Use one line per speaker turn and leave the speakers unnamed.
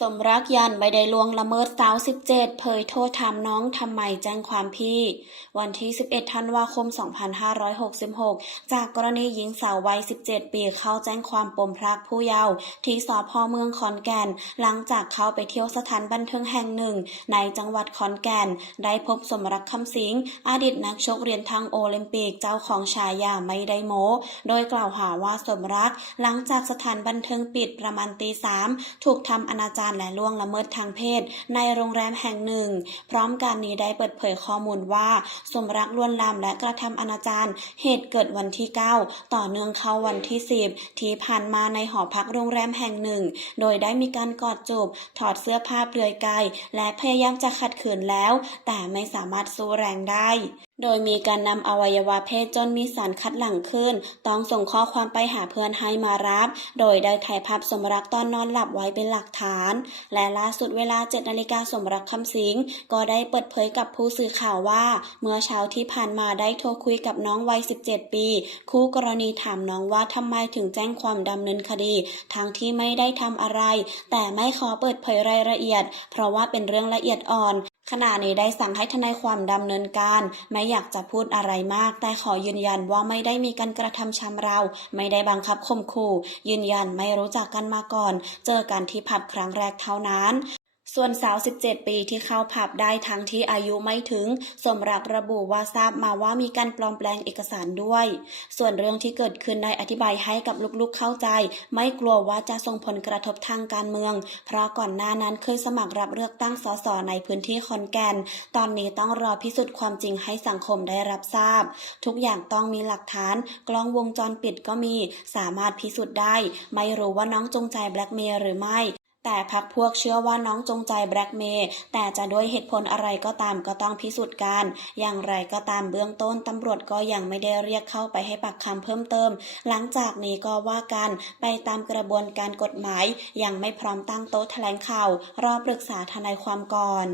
สมรักยันไม่ได้ลวงละเมิดสาว 17 เผยโทษถามน้องทำไมแจ้งความพี่ วันที่ 11 ธันวาคม 2566 จากกรณีหญิงสาววัย 17 ปีเข้าแจ้งความปมพรากผู้เยาว์ที่สพเมืองขอนแก่น หลังจากเข้าไปเที่ยวสถานบันเทิงแห่งหนึ่ง ในจังหวัดขอนแก่น ได้พบสมรักคำสิงอดีตนักชกเรียญทองโอลิมปิกเจ้าของฉายาไม่ได้โมโดยกล่าวหาว่าสมรักหลังจากสถานบันเทิงปิดประมาณตีสามถูกทำอนาจารและล่วงละเมิดทางเพศ ในโรงแรมแห่งหนึ่ง พร้อมการนี้ได้เปิดเผยข้อมูลว่าสมรักลวนลามและกระทำอนาจารเหตุเกิดวันที่ 9 ต่อเนื่องเข้าวันที่ 10 ที่ผ่านมาในหอพักโรงแรมแห่งหนึ่ง โดยได้มีการกอดจูบถอดเสื้อผ้าเปลือยกายและพยายามจะขัดขืนแล้ว แต่ไม่สามารถสู้แรงได้ โดยมีการนำอวัยวะเพศจนมีสารคัดหลั่งขึ้น ต้องส่งข้อความไปหาเพื่อนให้มารับ โดยได้ถ่ายภาพสมรักตอนนอนหลับไว้เป็นหลักฐาน และล่าสุดเวลา7นาฬิกาสมรักคำสิง ก็ได้เปิดเผยกับผู้สื่อข่าวว่า เมื่อเช้าที่ผ่านมาได้โทรคุยกับน้องวัย 17 ปี คู่กรณีถามน้องว่าทำไมถึงแจ้งความดำเนินคดี ทั้งที่ไม่ได้ทำอะไร แต่ไม่ขอเปิดเผยรายละเอียด เพราะว่าเป็นเรื่องละเอียดอ่อน ขณะนี้ได้สั่งให้ทนายความดำเนินการ ไม่อยากจะพูดอะไรมาก แต่ขอยืนยันว่าไม่ได้มีการกระทำชำเรา ไม่ได้บังคับข่มขู่ ยืนยันไม่รู้จักกันมาก่อน เจอกันที่ผับครั้งแรกเท่านั้น ส่วนสาว 17 ปีที่เข้าผับได้ทั้งที่อายุไม่ถึง สมรักระบุว่าทราบมาว่ามีการปลอมแปลงเอกสารด้วย ส่วนเรื่องที่เกิดขึ้นได้อธิบายให้กับลูกๆเข้าใจ ไม่กลัวว่าจะส่งผลกระทบทางการเมือง เพราะก่อนหน้านั้นเคยสมัครรับเลือกตั้งสสในพื้นที่ขอนแกน ตอนนี้ต้องรอพิสูจน์ความจริงให้สังคมได้รับทราบ ทุกอย่างต้องมีหลักฐาน กล้องวงจรปิดก็มี สามารถพิสูจน์ได้ ไม่รู้ว่าน้องจงใจแบล็กเมย์หรือไม่ แต่พักพวกเชื่อว่าน้องจงใจแบล็กเมย์แต่จะด้วยเหตุผลอะไรก็ตามก็ต้องพิสูจน์กัน อย่างไรก็ตามเบื้องต้นตำรวจก็ยังไม่ได้เรียกเข้าไปให้ปากคำเพิ่มเติม หลังจากนี้ก็ว่ากันไปตามกระบวนการกฎหมาย ยังไม่พร้อมตั้งโต๊ะแถลงข่าว รอปรึกษาทนายความก่อน